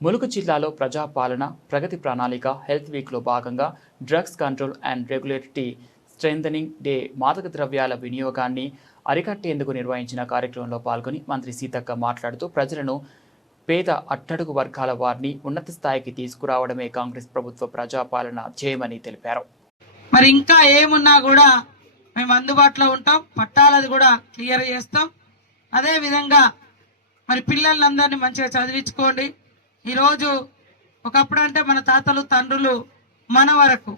ములుగు జిల్లాలో ప్రజాపాలన ప్రగతి ప్రణాళిక హెల్త్ వీక్లో భాగంగా drugs control and regulatory strengthening day మాదక ద్రవ్యాల వినియోగాన్ని అరికట్టేందుకు నిర్వహించిన కార్యక్రమంలో పాల్గొని మంత్రి సీతక్క మాట్లాడుతూ ప్రజలను పేద అట్టడుగు వర్గాల వారిని ఉన్నత స్థాయికి తీసుకురావడమే కాంగ్రెస్ ప్రభుత్వ ప్రజాపాలన ధ్యేయమని తెలిపారు. మరి ఇంకా ఏమున్నా కూడా మేము అందుబాటులో ఉంటాం, పట్టాలది కూడా క్లియర్ చేస్తాం. అదే విధంగా మరి పిల్లలందరినీ మంచిగా చదివించుకోండి. ఈరోజు ఒకప్పుడు అంటే మన తాతలు తండ్రులు మన వరకు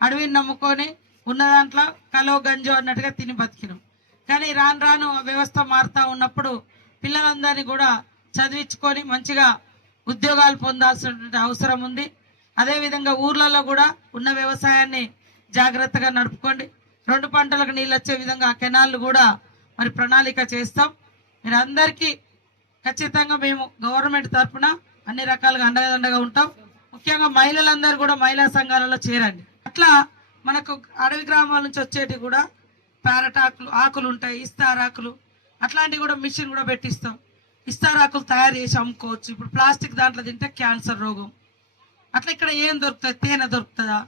అడవిని నమ్ముకొని ఉన్న దాంట్లో కలో గంజో అన్నట్టుగా తిని బతికినాం. కానీ రాను రాను వ్యవస్థ మారుతూ ఉన్నప్పుడు పిల్లలందరినీ కూడా చదివించుకొని మంచిగా ఉద్యోగాలు పొందాల్సినటువంటి అవసరం ఉంది. అదేవిధంగా ఊర్లలో కూడా ఉన్న వ్యవసాయాన్ని జాగ్రత్తగా నడుపుకోండి. 2 పంటలకు నీళ్ళు వచ్చే విధంగా ఆ కెనాళ్ళు కూడా మరి ప్రణాళిక చేస్తాం. మీరు అందరికీ ఖచ్చితంగా మేము గవర్నమెంట్ తరఫున అన్ని రకాలుగా అండగా ఉంటాం. ముఖ్యంగా మహిళలందరూ కూడా మహిళా సంఘాలలో చేరండి. అట్లా మనకు అడవి గ్రామాల నుంచి వచ్చేటి కూడా ప్యారట్ ఆకులు ఉంటాయి, ఇస్తారాకులు, అట్లాంటివి కూడా మిషన్ కూడా పెట్టిస్తాం. ఇస్తారాకులు తయారు చేసి అమ్ముకోవచ్చు. ఇప్పుడు ప్లాస్టిక్ దాంట్లో తింటే క్యాన్సర్ రోగం. అట్లా ఇక్కడ ఏం దొరుకుతుంది? తేనె దొరుకుతుందా,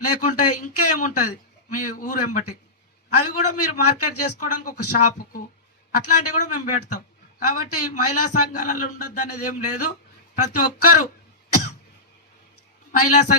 లేకుంటే ఇంకేముంటుంది మీ ఊరెంబటి, అవి కూడా మీరు మార్కెట్ చేసుకోవడానికి ఒక షాపుకు అట్లాంటివి కూడా మేము పెడతాం. కాబట్టి మహిళా సంఘాలలో ఉండొద్దు అనేది ఏం లేదు. ప్రతి ఒక్కరూ మహిళా